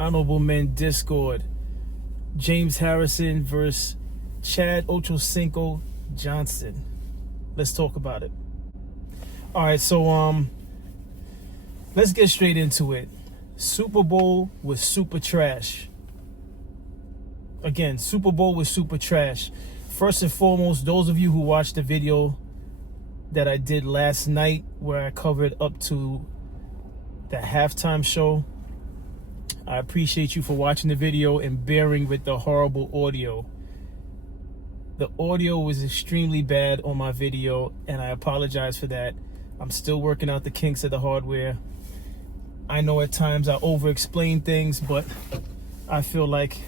Honorable Men Discord. James Harrison versus Chad Ochocinco Johnson. Let's talk about it. All right, so let's get straight into it. Super Bowl was super trash. Again, Super Bowl was super trash. First and foremost, those of you who watched the video that I did last night where I covered up to the halftime show, I appreciate you for watching the video and bearing with the horrible audio. The audio was extremely bad on my video, and I apologize for that. I'm still working out the kinks of the hardware. I know at times I over-explain things, but I feel like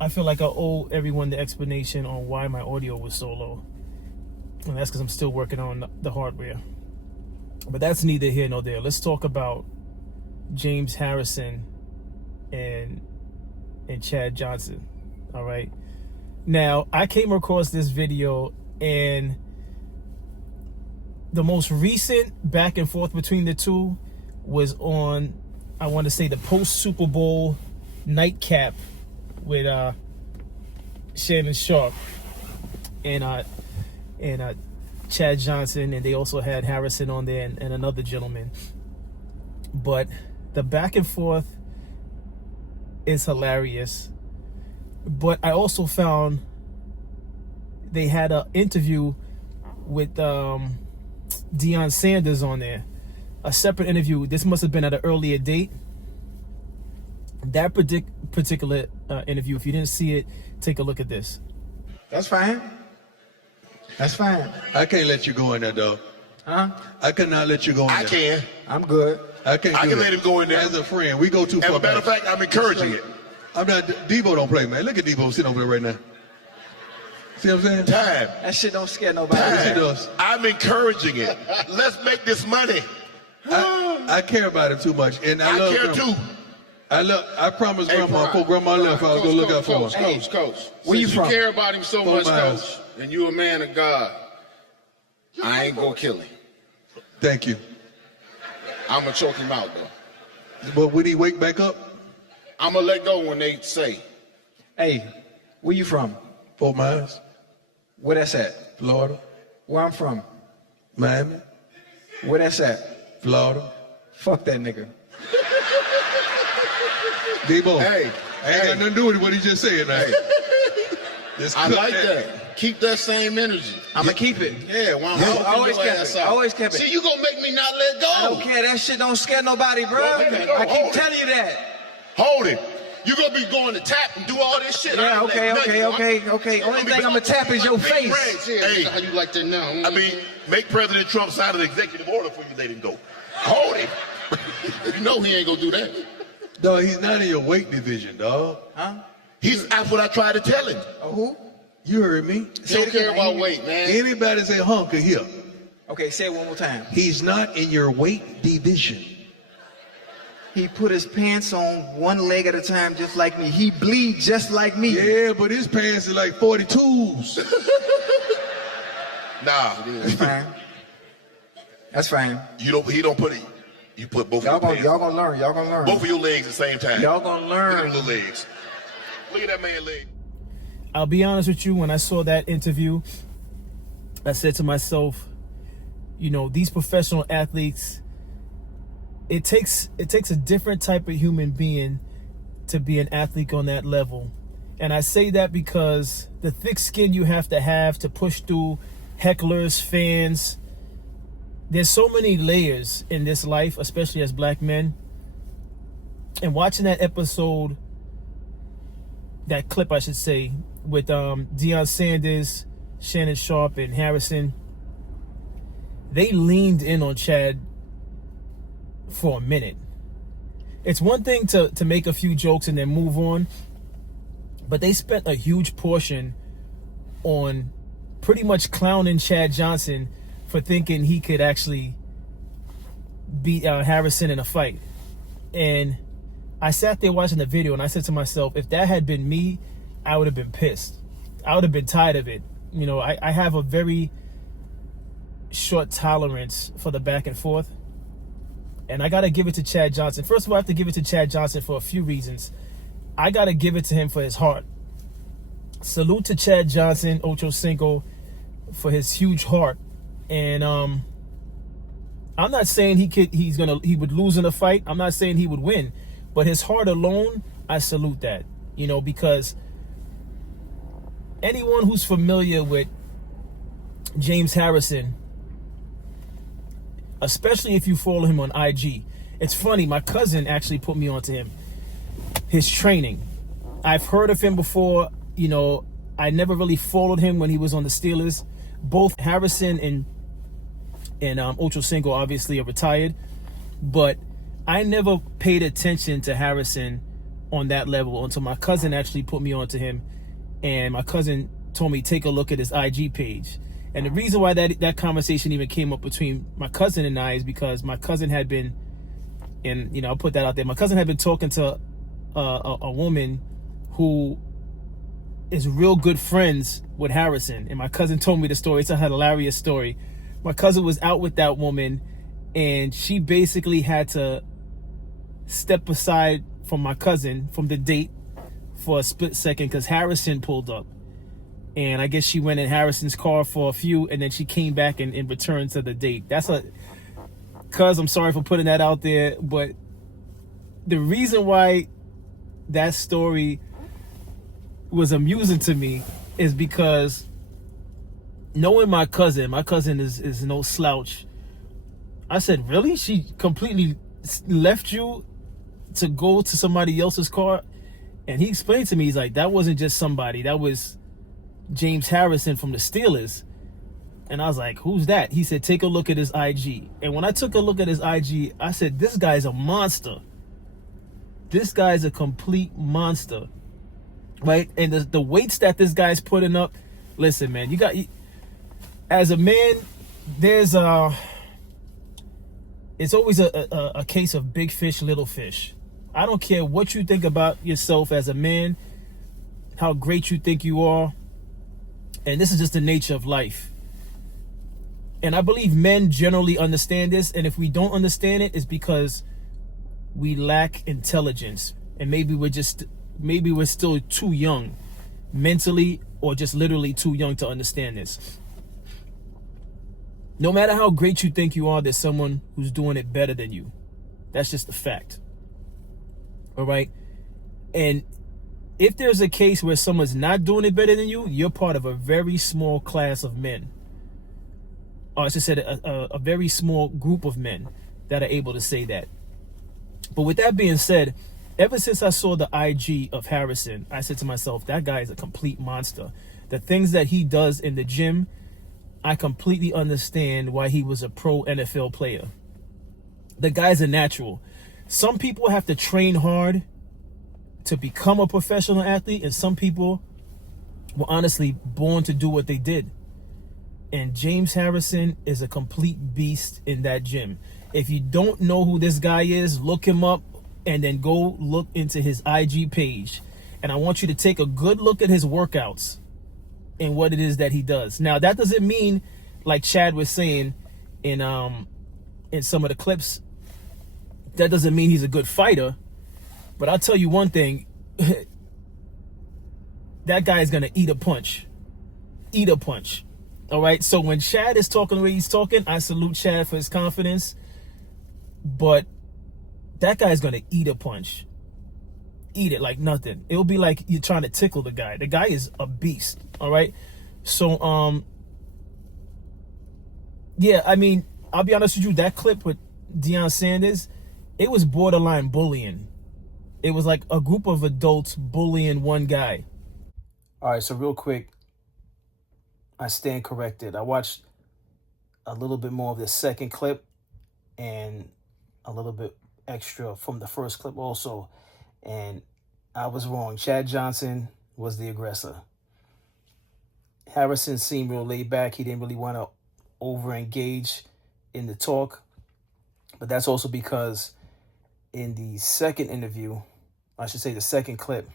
I owe everyone the explanation on why my audio was so low. And that's because I'm still working on the hardware. But that's neither here nor there. Let's talk about James Harrison and Chad Johnson. All right. Now, I came across this video, and the most recent back and forth between the two was on, I want to say, the post-Super Bowl nightcap with Shannon Sharpe and Chad Johnson, and they also had Harrison on there and another gentleman. But the back and forth is hilarious. But I also found they had an interview with Deion Sanders on there. A separate interview. This must have been at an earlier date. That particular interview, if you didn't see it, take a look at this. That's fine. That's fine. I can't let you go in there, though. Huh? I cannot let you go in there. I can. I'm good. I can't. I do can that. let him go in there. As a friend, we go too far. As a matter of fact, I'm encouraging it. I'm not. Debo don't play, man. Look at Debo sitting over there right now. See what I'm saying? Time. That shit don't scare nobody. Yes, it does. I'm encouraging it. Let's make this money. I care about it too much, and I love care Grandma. too. I promised Grandma, before Grandma left, I was gonna look out for her. Coach. Where you Since from? you care about him so much, Miles. Coach, and you a man of God, I ain't gonna kill him. Thank you. I'm gonna choke him out, though. But would he wake back up? I'm gonna let go when they say. Hey, where you from? 4 miles, Where that's at? Florida, Where I'm from? Miami, Where that's at? Florida. Fuck that nigga. Debo, Hey, I ain't got nothing to do with what he just said, man. Just I cut like that. Keep that same energy. I'm gonna keep it. Yeah, while I'm I helping always your kept ass it. out. Always kept it. See, you gonna make me not let go. I don't care. That shit don't scare nobody, bro. Okay. I keep telling you that. Hold it. You gonna be going to tap and do all this shit. I Yeah, ain't okay. letting nothing go. Only thing I'm gonna tap is your face. Hey, How you like that now? I mean, make President Trump sign an executive order for you, let him go. Hold it. you know he ain't gonna do that. Dog, he's not in your weight division, dog. Huh? That's what I tried to tell him. Oh, who? You heard me. He don't care about weight, man. Anybody say hunk of here. Okay, say it one more time. He's not in your weight division. He put his pants on one leg at a time, just like me. He bleed just like me. Yeah, but his pants are like 42s. Nah, That's fine. That's fine. he don't put it. You put both Y'all of your gonna, pants, y'all gonna learn. Y'all gonna learn. both of your legs at the same time. Y'all gonna Look at them learn. little legs. Look at that man's leg. I'll be honest with you, when I saw that interview, I said to myself, you know, these professional athletes, it takes a different type of human being to be an athlete on that level. And I say that because the thick skin you have to push through hecklers, fans. There's so many layers in this life, especially as black men. And watching that episode, that clip, I should say, with Deion Sanders, Shannon Sharpe, and Harrison, they leaned in on Chad for a minute. It's one thing to make a few jokes and then move on, but they spent a huge portion on pretty much clowning Chad Johnson for thinking he could actually beat Harrison in a fight. And I sat there watching the video and I said to myself, if that had been me, I would have been pissed. I would have been tired of it. You know, I have a very short tolerance for the back and forth. And I got to give it to Chad Johnson. First of all, I have to give it to Chad Johnson for a few reasons. I got to give it to him for his heart. Salute to Chad Johnson, Ocho Cinco, for his huge heart. And I'm not saying he would lose in a fight. I'm not saying he would win. But his heart alone, I salute that. You know, because anyone who's familiar with James Harrison, especially if you follow him on IG. It's funny, my cousin actually put me onto him. His training. I've heard of him before. You know, I never really followed him when he was on the Steelers. Both Harrison and Ocho Cinco obviously are retired. But I never paid attention to Harrison on that level until my cousin actually put me onto him. And my cousin told me, take a look at his IG page. And the reason why that conversation even came up between my cousin and I is because my cousin had been, and you know, I'll put that out there. My cousin had been talking to a woman who is real good friends with Harrison. And my cousin told me the story. It's a hilarious story. My cousin was out with that woman, and she basically had to step aside from my cousin from the date for a split second because Harrison pulled up. And I guess she went in Harrison's car for a few, and then she came back and returned to the date. Cuz I'm sorry for putting that out there, but the reason why that story was amusing to me is because knowing my cousin is no slouch. I said, really? She completely left you to go to somebody else's car? And he explained to me, he's like, that wasn't just somebody, that was James Harrison from the Steelers. And I was like, who's that? He said, take a look at his IG. And when I took a look at his IG, I said, this guy's a monster. This guy's a complete monster. Right? And the weights that this guy's putting up, listen, man, as a man, it's always a case of big fish, little fish. I don't care what you think about yourself as a man, how great you think you are. And this is just the nature of life. And I believe men generally understand this. And if we don't understand it, it's because we lack intelligence. And maybe we're still too young mentally, or just literally too young to understand this. No matter how great you think you are, there's someone who's doing it better than you. That's just a fact. All right? And if there's a case where someone's not doing it better than you, you're part of a very small class of men. Or I should say a very small group of men that are able to say that. But with that being said, ever since I saw the IG of Harrison, I said to myself, that guy is a complete monster. The things that he does in the gym, I completely understand why he was a pro NFL player. The guy's a natural. Some people have to train hard to become a professional athlete, and some people were honestly born to do what they did. And James Harrison is a complete beast in that gym. If you don't know who this guy is, look him up and then go look into his IG page. And I want you to take a good look at his workouts and what it is that he does. Now, that doesn't mean, like Chad was saying in some of the clips, that doesn't mean he's a good fighter. But I'll tell you one thing, that guy is going to eat a punch. Eat a punch. All right? So when Chad is talking the way he's talking, I salute Chad for his confidence. But that guy's going to eat a punch. Eat it like nothing. It'll be like you're trying to tickle the guy. The guy is a beast. All right? So, yeah, I mean, I'll be honest with you, that clip with Deion Sanders, it was borderline bullying. It was like a group of adults bullying one guy. All right, so real quick, I stand corrected. I watched a little bit more of the second clip and a little bit extra from the first clip also. And I was wrong. Chad Johnson was the aggressor. Harrison seemed real laid back. He didn't really want to over-engage in the talk. But that's also because in the second interview, I should say the second clip,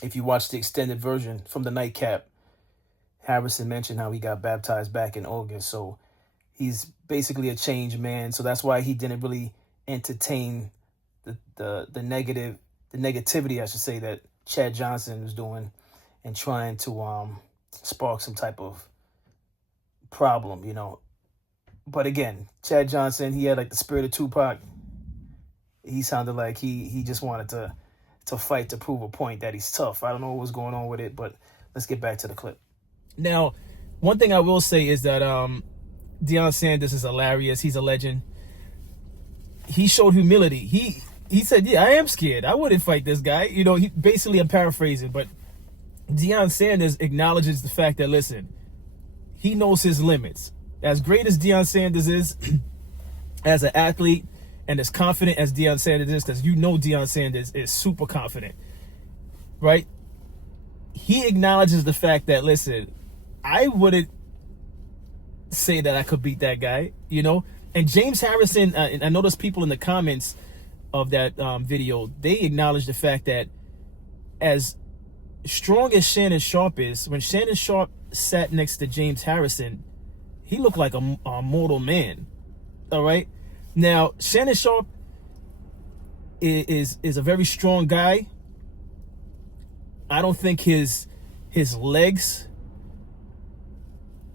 if you watch the extended version from the nightcap, Harrison mentioned how he got baptized back in August. So he's basically a changed man. So that's why he didn't really entertain the negativity, I should say, that Chad Johnson is doing and trying to spark some type of problem, you know. But again, Chad Johnson, he had like the spirit of Tupac. He sounded like he just wanted to fight to prove a point that he's tough. I don't know what was going on with it, but let's get back to the clip. Now, one thing I will say is that Deion Sanders is hilarious. He's a legend. He showed humility. He said, yeah, I am scared. I wouldn't fight this guy. You know, I'm paraphrasing, but Deion Sanders acknowledges the fact that, listen, he knows his limits. As great as Deion Sanders is as an athlete and as confident as Deion Sanders is, because you know Deion Sanders is super confident, right? He acknowledges the fact that, listen, I wouldn't say that I could beat that guy, you know? And James Harrison, and I noticed people in the comments of that video, they acknowledge the fact that as strong as Shannon Sharpe is, when Shannon Sharpe sat next to James Harrison, he looked like a mortal man. All right. Now, Shannon Sharpe is a very strong guy. I don't think his legs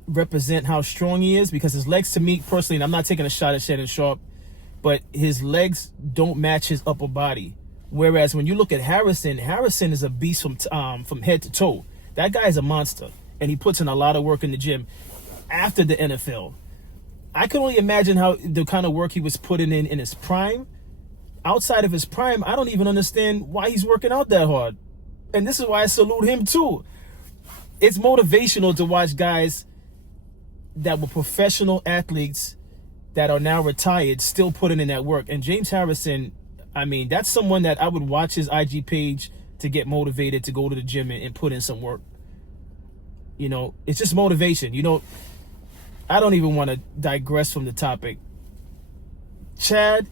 represent how strong he is, because his legs, to me personally, and I'm not taking a shot at Shannon Sharpe, but his legs don't match his upper body. Whereas when you look at Harrison is a beast from head to toe. That guy is a monster, and he puts in a lot of work in the gym after the NFL. I can only imagine how the kind of work he was putting in his prime. Outside of his prime, I don't even understand why he's working out that hard. And this is why I salute him too. It's motivational to watch guys that were professional athletes that are now retired still putting in that work. And James Harrison, I mean, that's someone that I would watch his IG page to get motivated to go to the gym and put in some work. You know, it's just motivation. You know, I don't even want to digress from the topic. Chad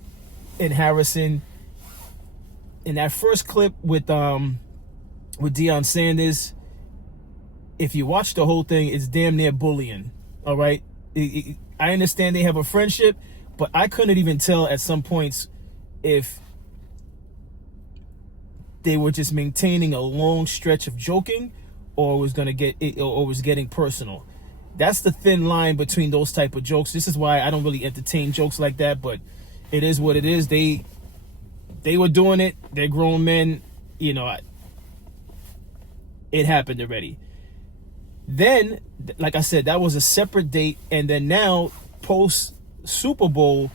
and Harrison, in that first clip with Deion Sanders, if you watch the whole thing, it's damn near bullying. All right, I understand they have a friendship, but I couldn't even tell at some points if they were just maintaining a long stretch of joking, or was getting personal. That's the thin line between those type of jokes. This is why I don't really entertain jokes like that, but it is what it is. They were doing it. They're grown men. You know, it happened already. Then, like I said, that was a separate date. And then now, post Super Bowl,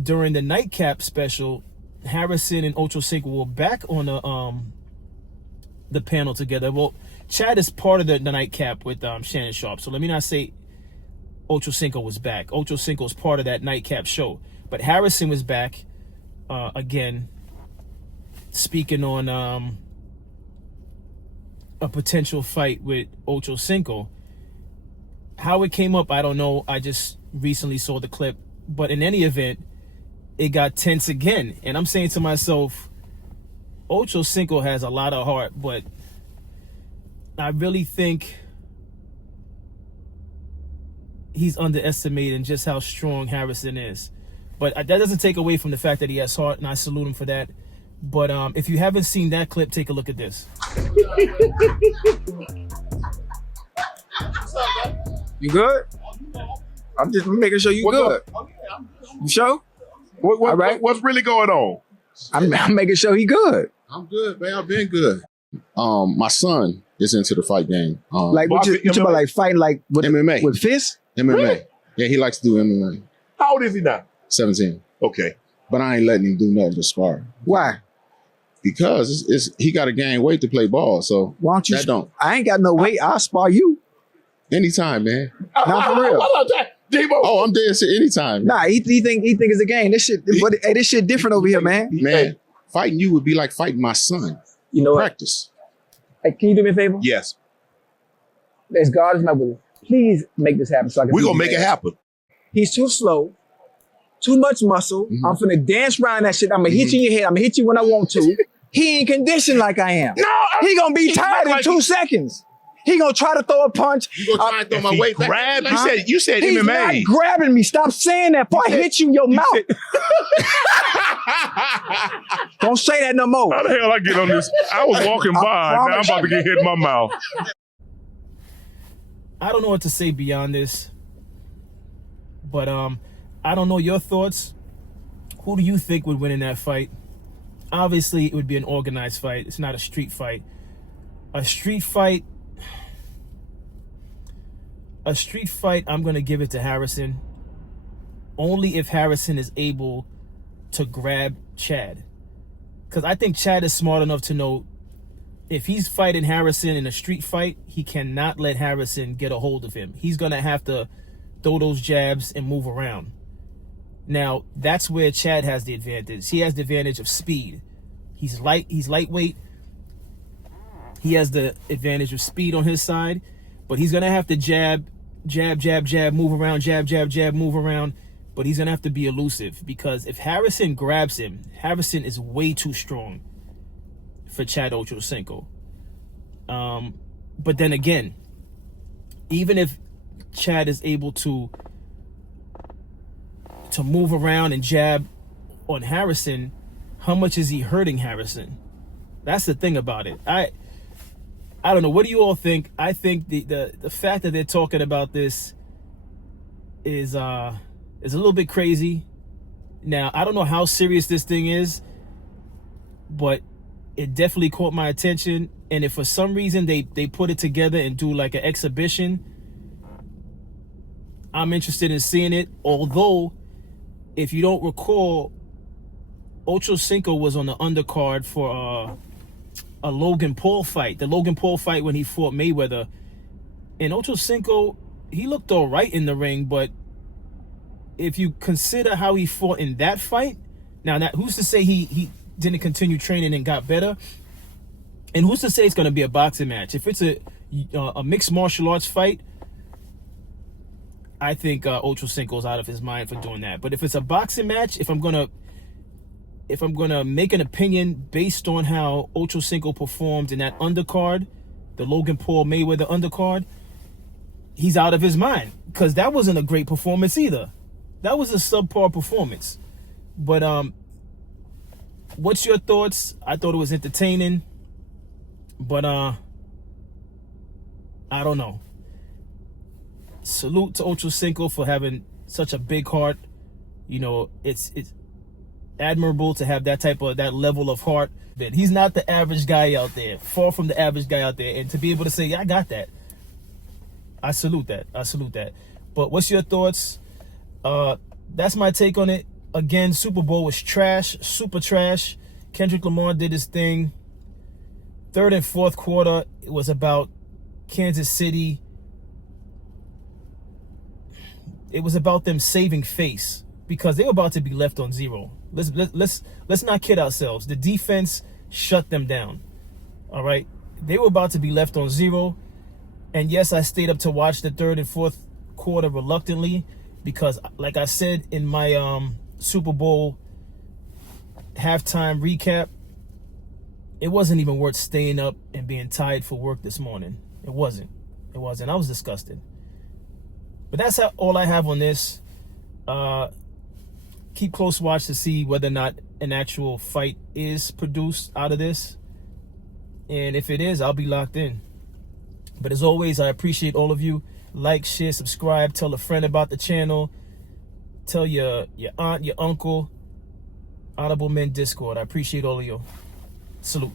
during the nightcap special, Harrison and Ocho Cinco were back on the panel together. Well, Chad is part of the nightcap with Shannon Sharpe. So let me not say Ocho Cinco was back. Ocho Cinco is part of that nightcap show. But Harrison was back again, speaking on a potential fight with Ocho Cinco. How it came up, I don't know. I just recently saw the clip. But in any event, it got tense again. And I'm saying to myself, Ocho Cinco has a lot of heart, but I really think he's underestimating just how strong Harrison is. But that doesn't take away from the fact that he has heart, and I salute him for that. But if you haven't seen that clip, take a look at this. You good? I'm just making sure you good. You sure? All right. What's really going on? I'm making sure he good. I'm good, man. I've been good. My son is into the fight game. Like what you talking about, like fighting like with MMA. with fists? MMA. Really? Yeah, he likes to do MMA. How old is he now? 17. Okay. But I ain't letting him do nothing to spar. Why? Because he got to gain weight to play ball. So Why don't you? that don't. I ain't got no weight. I'll spar you. Anytime, man. Not for real. Debo. Oh, I'm dead set anytime. Nah, he think it's a game. This shit, but hey, this shit different over here, man. Man, fighting you would be like fighting my son. You know what? Practice. Hey, can you do me a favor? Yes. As God is my witness, please make this happen so I can. We're going to make it happen. He's too slow, too much muscle. Mm-hmm. I'm finna dance around that shit. I'm gonna hit you in your head. I'm gonna hit you when I want to. He ain't conditioned like I am. No. He gonna be tired in 2 seconds. He gonna try to throw a punch. You gonna try and throw my weight back? Grab. Huh? You said He's MMA. not grabbing me. Stop saying that. Before I hit you in your mouth. Don't say that no more. How the hell I get on this? I was walking by. Now I'm about to get hit in my mouth. I don't know what to say beyond this, but I don't know your thoughts. Who do you think would win in that fight? Obviously, it would be an organized fight. It's not a street fight. A street fight, I'm going to give it to Harrison. Only if Harrison is able to grab Chad. Because I think Chad is smart enough to know if he's fighting Harrison in a street fight, he cannot let Harrison get a hold of him. He's going to have to throw those jabs and move around. Now, that's where Chad has the advantage. He has the advantage of speed. He's lightweight. He has the advantage of speed on his side, but he's going to have to jab, move around, jab, move around. But he's going to have to be elusive, because if Harrison grabs him, Harrison is way too strong for Chad Ochocinco. But then again, even if Chad is able to move around and jab on Harrison, how much is he hurting Harrison? That's the thing about it. I don't know. What do you all think? I think the fact that they're talking about this is a little bit crazy. Now, I don't know how serious this thing is, but it definitely caught my attention. And if for some reason they put it together and do like an exhibition, I'm interested in seeing it. Although, if you don't recall, Ochocinco was on the undercard for a Logan Paul fight. The Logan Paul fight when he fought Mayweather. And Ochocinco, he looked all right in the ring, but if you consider how he fought in that fight, now that who's to say he didn't continue training and got better? And who's to say it's going to be a boxing match? If it's a mixed martial arts fight, I think Ochocinco's out of his mind for doing that. But if it's a boxing match, if I'm gonna make an opinion based on how Ochocinco performed in that undercard, the Logan Paul Mayweather undercard, he's out of his mind, because that wasn't a great performance either. That was a subpar performance. But what's your thoughts? I thought it was entertaining, but I don't know. Salute to Ochocinco for having such a big heart. You know, it's admirable to have that level of heart. That he's not the average guy out there, far from the average guy out there, and to be able to say, yeah, I got that, I salute that. But what's your thoughts? That's my take on it. Again, Super Bowl was trash, super trash. Kendrick Lamar did his thing. Third and fourth quarter, it was about Kansas City. It was about them saving face, because they were about to be left on zero. Let's not kid ourselves. The defense shut them down. All right, they were about to be left on zero. And yes, I stayed up to watch the third and fourth quarter reluctantly, because like I said in my Super Bowl halftime recap, it wasn't even worth staying up and being tired for work this morning. It wasn't. I was disgusted. But that's all I have on this. Keep close watch to see whether or not an actual fight is produced out of this. And if it is, I'll be locked in. But as always, I appreciate all of you. Like, share, subscribe, tell a friend about the channel. Tell your aunt, your uncle. Audible Men Discord. I appreciate all of you. Salute.